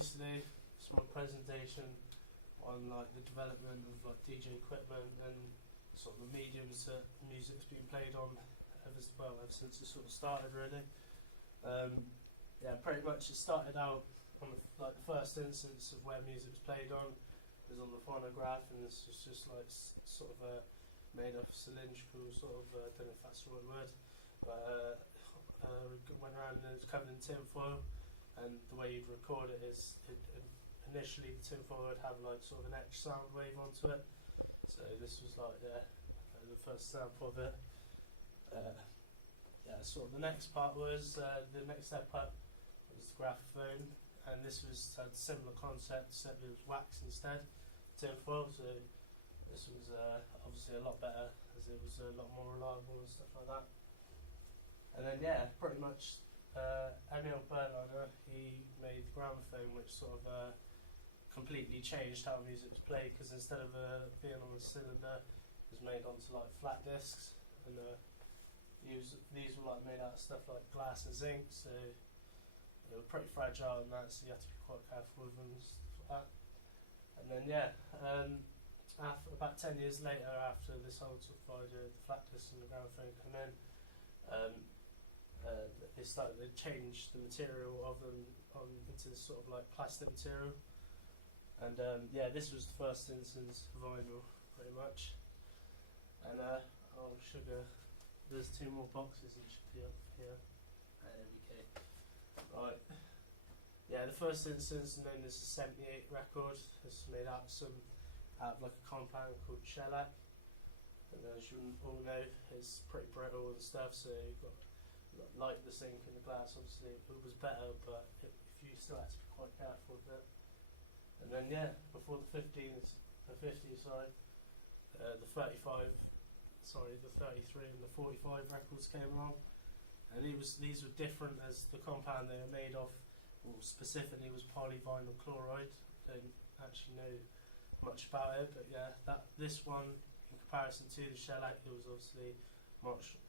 basically it's my presentation on like the development of like DJ equipment and sort of the mediums that music's been played on ever since it sort of started really. Yeah, pretty much it started out on like the first instance of where music was played on was on the phonograph, and this was just like sort of made of cylindrical sort of, I don't know if that's the right word, but went around and it was covered in tin foil, and the way you'd record it is initially the tin foil would have like sort of an etched sound wave onto it, so this was like the first sample of it. Yeah, sort of the next part was the next step up was the graphophone, and this had similar concept, except it was wax instead, tin foil, so this was obviously a lot better as it was a lot more reliable and stuff like that. And then yeah, pretty much Emil Berliner, he made the gramophone, which sort of completely changed how music was played, because instead of being on a cylinder, it was made onto like flat discs, and these were like made out of stuff like glass and zinc, so they were pretty fragile and that, so you had to be quite careful with them and stuff like that. And then yeah, after, about 10 years later, after this whole sort of idea of the flat disc and the gramophone came in, they changed the material of them into this sort of like plastic material, and yeah, this was the first instance of vinyl pretty much. And oh sugar, there's 2 more boxes and should be up here. There we go. Right. Yeah, the first instance known as the 78 record. It's made out of like a compound called shellac, and as you all know, it's pretty brittle and stuff. So you've got like the zinc in the glass. Obviously, it was better, but if you still had to be quite careful with it. And then yeah, before the 50s, the 35, the 33 and the 45 records came along, and these were different as the compound they were made of, well, specifically was polyvinyl chloride. Don't actually know much about it, but yeah, this one in comparison to the shellac, it was obviously much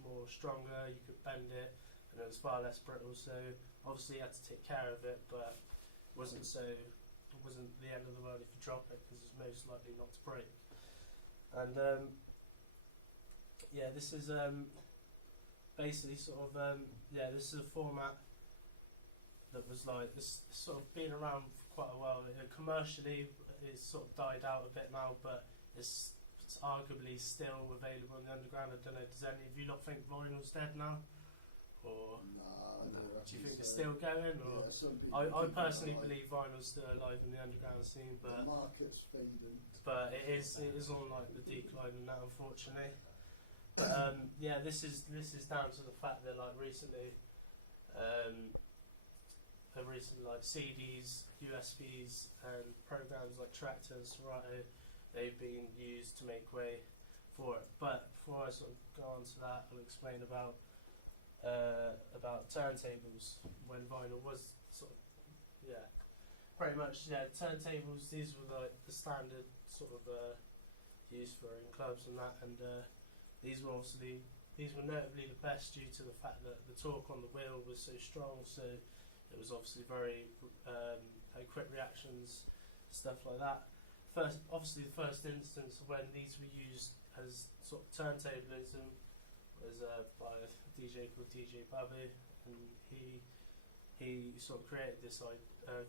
more stronger. You could bend it, and it was far less brittle. So obviously you had to take care of it, but it wasn't the end of the world if you drop it, because it's most likely not to break. And yeah, this is basically sort of yeah, this is a format that was like this sort of been around for quite a while. Commercially, it's sort of died out a bit now, but it's arguably still available in the underground. I don't know, does any of you lot think vinyl's dead now? Or do you think it's still going? Or yeah, I personally believe vinyl's still alive in the underground scene, but the market's fading. But it is on like the decline now, unfortunately. Yeah, this is down to the fact that like recently like CDs, USBs, and programs like Traktor and Serato, they've been used to make way for it. But before I sort of go on to that, I'll explain about turntables when vinyl was sort of, yeah, pretty much, yeah, turntables. These were like the standard sort of used for in clubs and that, and these were notably the best due to the fact that the torque on the wheel was so strong. So it was obviously very had quick reactions, stuff like that. Obviously, the first instance when these were used as sort of turntablism was by a DJ called DJ Babu, and he sort of created this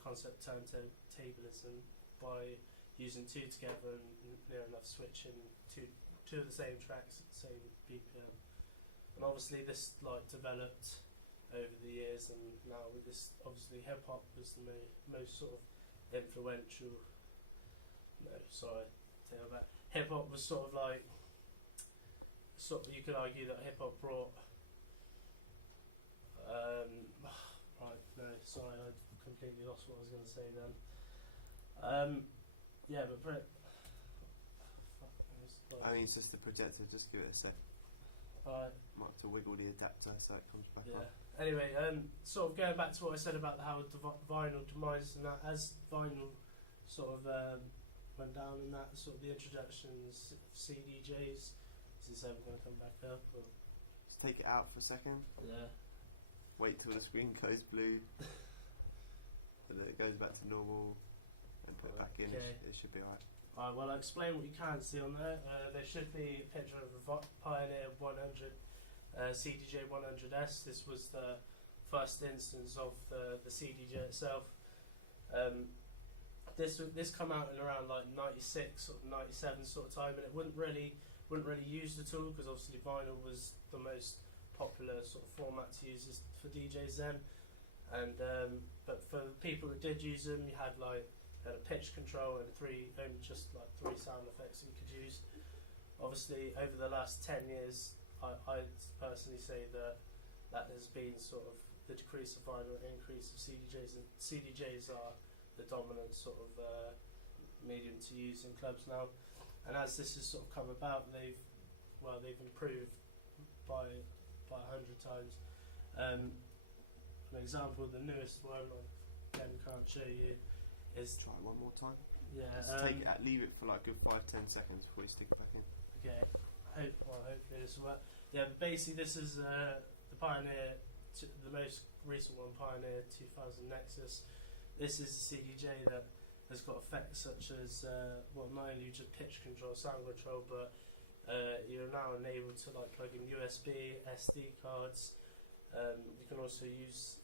concept turntablism by using 2 together and near enough switching two of the same tracks at the same BPM. And obviously this like developed over the years, and now with this, obviously hip hop was the most sort of influential. No, sorry, take that back. Hip hop was sort of like, you could argue that hip hop brought. Right, no, sorry, I completely lost what I was going to say then. Yeah, but I mean, it's just the projector, just give it a sec. Might have to wiggle the adapter so it comes back up. Anyway, sort of going back to what I said about how vinyl demise and that, as vinyl sort of went down and that, sort of the introductions of CDJs, is this ever going to come back up? Or? Just take it out for a second. Yeah. Wait till the screen goes blue. that it goes back to normal and put it back in, it should be alright. Alright, well, I'll explain what you can see on there. There should be a picture of a Pioneer 100 CDJ 100S. This was the first instance of the CDJ itself. This come out in around like 96 or 97 sort of time, and it wouldn't really use the tool because obviously vinyl was the most popular sort of format to use for DJs then. And but for the people that did use them, you had like a pitch control and just three sound effects you could use. Obviously, over the last 10 years, I'd personally say that has been sort of the decrease of vinyl and increase of CDJs, and CDJs are the dominant sort of medium to use in clubs now. And as this has sort of come about, they've improved by 100 times. An example of the newest one, I again can't show you, is try it one more time. Yeah. Just leave it for like a good 5-10 seconds before you stick it back in. Okay. Hopefully this will work. Yeah, but basically this is the Pioneer, the most recent one, Pioneer 2000 Nexus. This is a CDJ that has got effects such as not only just pitch control, sound control, but you're now enabled to like plug in USB, SD cards. You can also use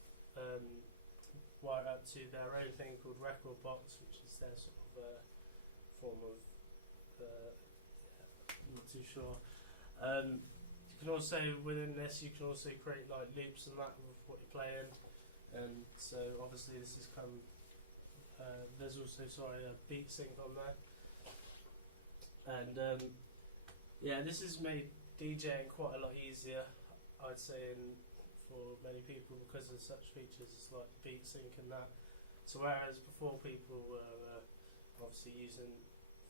wire up to their own thing called Record Box, which is their sort of form of I'm not too sure. You can also, within this, you can also create like loops and that with what you're playing. And so obviously this has come. There's also a beat sync on there. And yeah, this has made DJing quite a lot easier, I'd say, for many people because of such features as like beat sync and that. So whereas before people were obviously using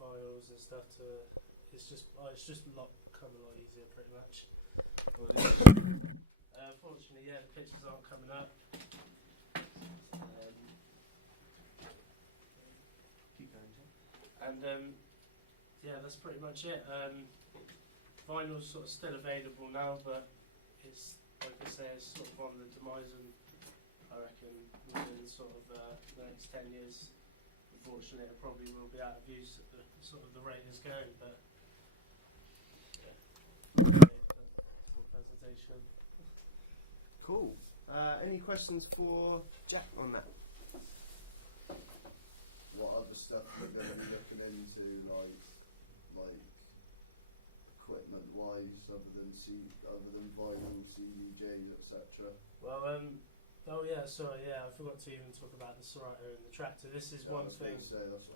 vinyls and stuff it's just come a lot easier pretty much. Unfortunately, yeah, the pictures aren't coming up. Keep going, John. And yeah, that's pretty much it. Vinyl's sort of still available now, but it's, like I say, it's sort of on the demise, and I reckon within sort of the next 10 years, unfortunately, it probably will be out of use at the sort of the rate it's going. But yeah, that's my presentation. Cool. Any questions for Jack on that? What other stuff are they going to be looking into, like equipment wise, other than vinyl, CDJs, etc.? Well, I forgot to even talk about the Serato and the Tractor. This is one thing.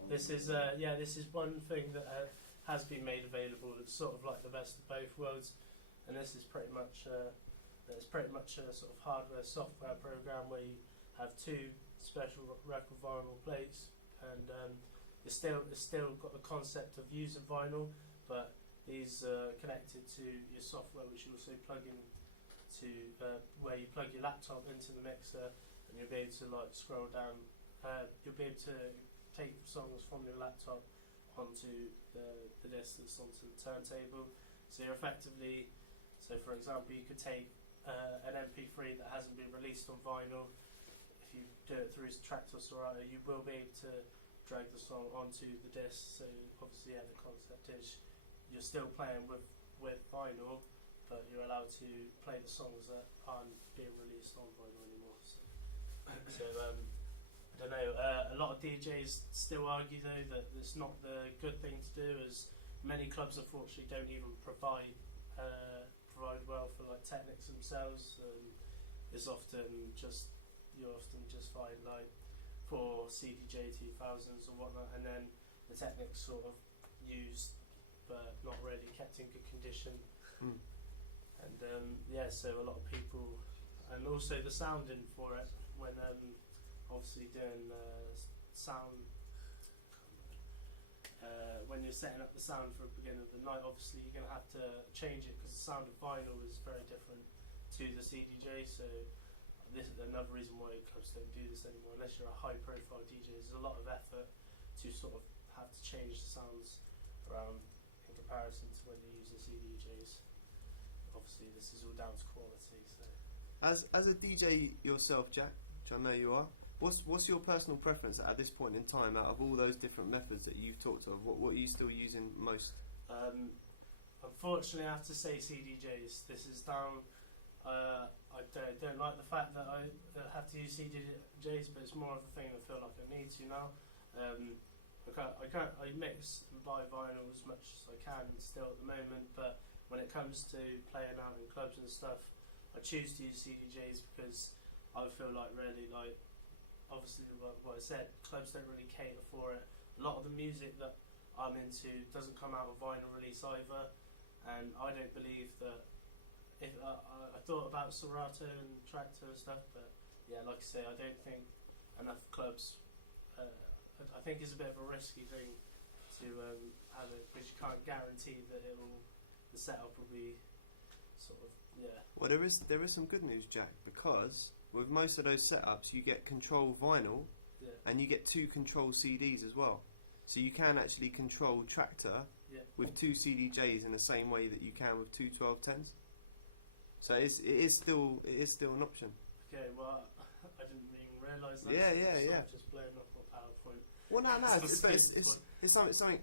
This is one thing that has been made available. It's sort of like the best of both worlds, and this is pretty much a sort of hardware software program where you have two special record vinyl plates, and it's still got the concept of using vinyl, but these are connected to your software, which you also plug in to where you plug your laptop into the mixer, and you'll be able to like scroll down. You'll be able to take songs from your laptop onto the disc that's onto the turntable. So you're effectively, for example, you could take an MP3 that hasn't been released on vinyl. If you do it through Tractor or Serato, you will be able to drag the song onto the disc. So obviously, yeah, the concept is you're still playing with vinyl, but you're allowed to play the songs that aren't being released on vinyl anymore. I don't know. A lot of DJs still argue though that it's not the good thing to do, as many clubs unfortunately don't even provide well for like Technics themselves. It's often just find like for CDJ 2000s or whatnot, and then the Technics sort of used but not really kept in good condition. And so a lot of people, and also the sounding for it when obviously doing sound. When you're setting up the sound for the beginning of the night, obviously you're going to have to change it because the sound of vinyl is very different to the CDJ. So this is another reason why clubs don't do this anymore, unless you're a high-profile DJ. There's a lot of effort to sort of have to change the sounds around in comparison to when you're using CDJs. Obviously, this is all down to quality. So, as a DJ yourself, Jack, which I know you are, What's your personal preference at this point in time out of all those different methods that you've talked of? What are you still using most? Unfortunately, I have to say CDJs. This is down. I don't like the fact that I have to use CDJs, but it's more of a thing I feel like I need to now. I mix and buy vinyl as much as I can still at the moment, but when it comes to playing out in clubs and stuff, I choose to use CDJs because I feel like really like, obviously what I said, clubs don't really cater for it. A lot of the music that I'm into doesn't come out of vinyl release either, and I don't believe that. If I thought about Serato and Tractor and stuff, but yeah, like I say, I don't think enough clubs. I think it's a bit of a risky thing to have it, because you can't guarantee that the setup will be sort of, yeah. Well, there is some good news, Jack, because with most of those setups, you get control vinyl, yeah, and you get 2 control CDs as well. So you can actually control Tractor, yeah, with 2 CDJs in the same way that you can with 2 1210s. So it is still an option. Okay, well, I didn't even realise that. Yeah. Just playing off my PowerPoint. Well, no, it's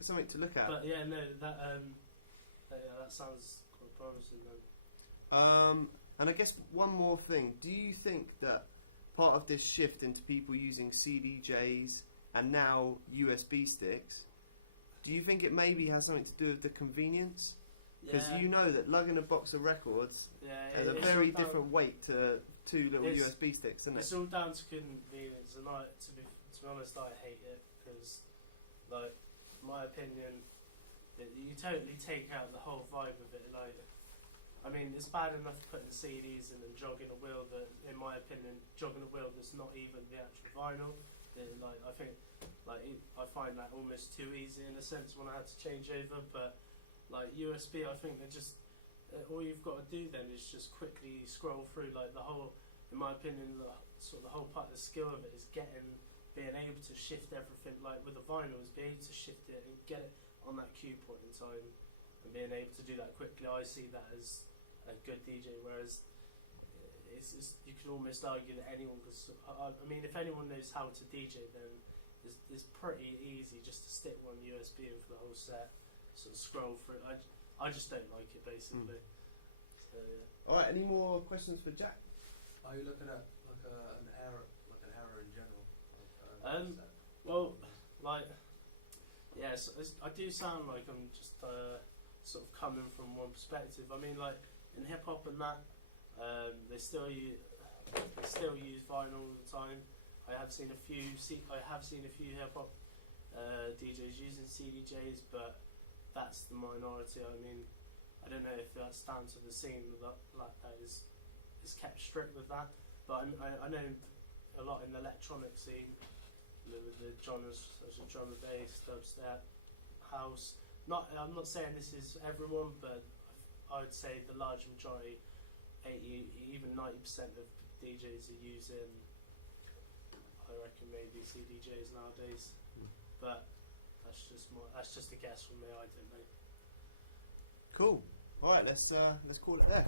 something to look at. But yeah, no, that sounds quite promising then. And I guess one more thing. Do you think that part of this shift into people using CDJs and now USB sticks, do you think it maybe has something to do with the convenience? Because you know that lugging a box of records has a very different weight to 2 little USB sticks, isn't it? It's all down to convenience, and to be honest, I hate it because, like, my opinion, you totally take out the whole vibe of it. Like, I mean, it's bad enough putting CDs in and jogging a wheel that, in my opinion, jogging a wheel that's not even the actual vinyl. Like, I think, like, I find that almost too easy in a sense when I had to change over, but. Like USB, I think they're just all you've got to do then is just quickly scroll through. Like the whole, in my opinion, the whole part of the skill of it is being able to shift everything. Like with the vinyl, is being able to shift it and get it on that cue point in time, and being able to do that quickly. I see that as a good DJ. Whereas you can almost argue that anyone, because I mean, if anyone knows how to DJ, then it's pretty easy just to stick one USB in for the whole set. Sort of scroll through. I just don't like it basically. So, yeah. All right. Any more questions for Jack? Are you looking at an error in general? Well, like, yes, I do sound like I'm just sort of coming from one perspective. I mean, like in hip hop and that, they still use vinyl all the time. I have seen a few hip hop DJs using CDJs, but that's the minority. I mean, I don't know if that's down to the scene that is kept strict with that, but I know a lot in the electronic scene with the genres such as drum and bass, dubstep, house. I'm not saying this is everyone, but I would say the large majority, 80, even 90% of DJs are using, I reckon, maybe CDJs nowadays, but. That's just a guess from me. I don't know. Cool. All right, let's call it there.